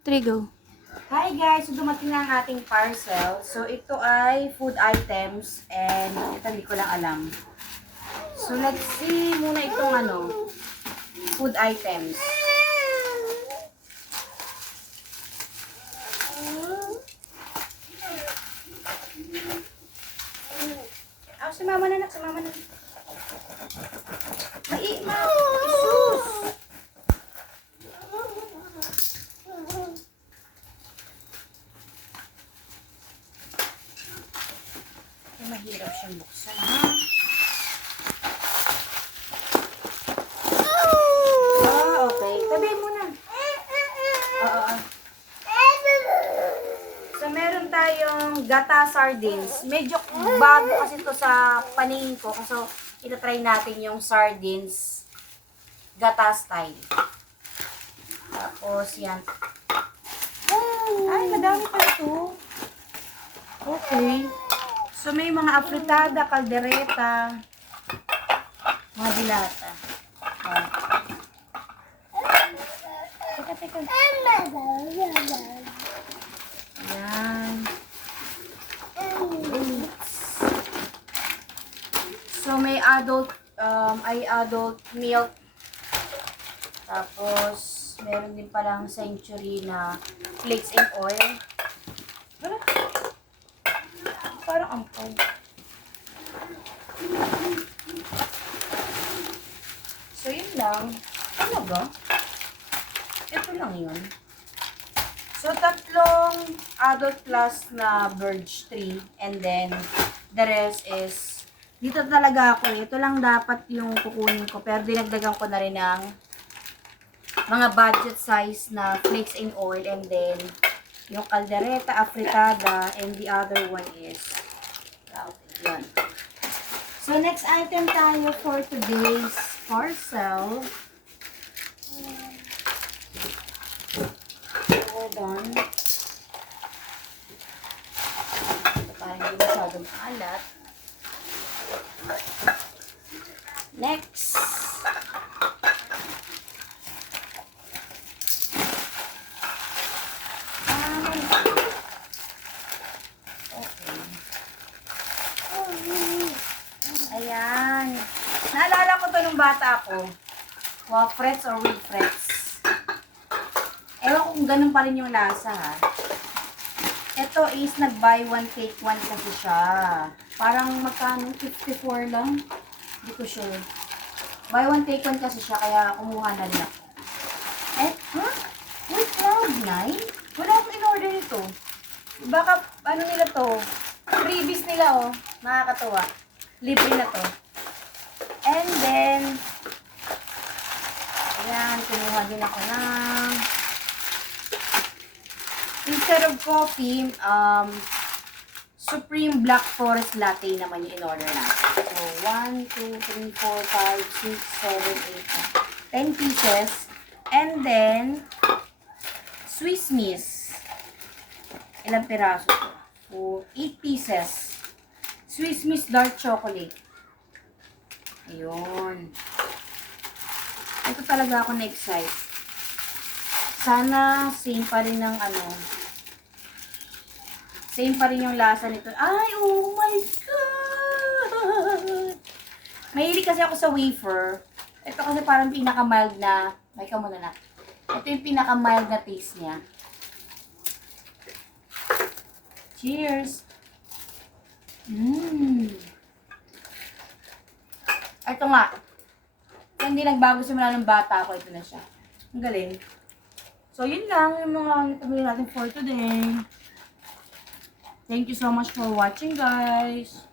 Trigo. Hi guys! So dumating na ang ating parcel. So ito ay food items and ito hindi ko lang alam. So let's see muna itong food items. Si mama na nak, si mama na. Maiima! Isus! Mahirap siyang buksan, ha? Okay. Tabihin mo na. Oo. So, meron tayong gata sardines. Medyo bago kasi ito sa paningin ko. So, itatry natin yung sardines gata style. Tapos, yan. Ay, madami pa ito. Okay. So, may mga afritada, kaldereta, mga dilata. Teka. Ayan. So, may adult milk. Tapos, meron din palang Century na flakes and oil. Parang ampaw. So, yun lang. Ano ba? Ito lang yun. So, tatlong adult plus na birch tree. And then, the rest is, dito talaga ako. Ito lang dapat yung kukunin ko. Pero dinagdagan ko na rin ng mga budget size na flakes and oil. And then, yung caldereta, afritada, and the other one is, yan. So, next item tayo for today's parcel. Hold on. Ito parang hindi masyadong alat. Next. Ayan. Naalala ko to nung bata ako. Wafrets or Wilfreds. Ewan ko kung ganun pa rin yung lasa, ha. Ito is nag-buy one take one kasi siya. Parang magkano? 54 lang. Hindi ko sure. Buy one take one kasi siya, kaya kumuha na rin ako. Huh? Wait, Cloud9? Wala akong in-order nito. Baka, ano nila to? Freebies nila, oh. Nakakatuwa. Libre na to. And then, ayan, kumuha din ako ng, instead of coffee, Supreme Black Forest Latte naman yung in-order natin. So, 1, 2, 3, 4, 5, 6, 7, 8, 10 pieces. And then, Swiss Miss. Ilang piraso to? So, 8 pieces. Swiss Miss Dark Chocolate. Ayun. Ito talaga ako na-excite. Sana same pa rin ng same pa rin yung lasa nito. Ay, oh my God! Mahilig kasi ako sa wafer. Ito kasi parang pinaka-mild na, may ka muna na. Ito yung pinaka-mild na taste niya. Cheers! Ito nga. Hindi nagbago simula ng bata ako. Ito na siya. Ang galing. So, yun lang yung mga pamili natin for today. Thank you so much for watching, guys.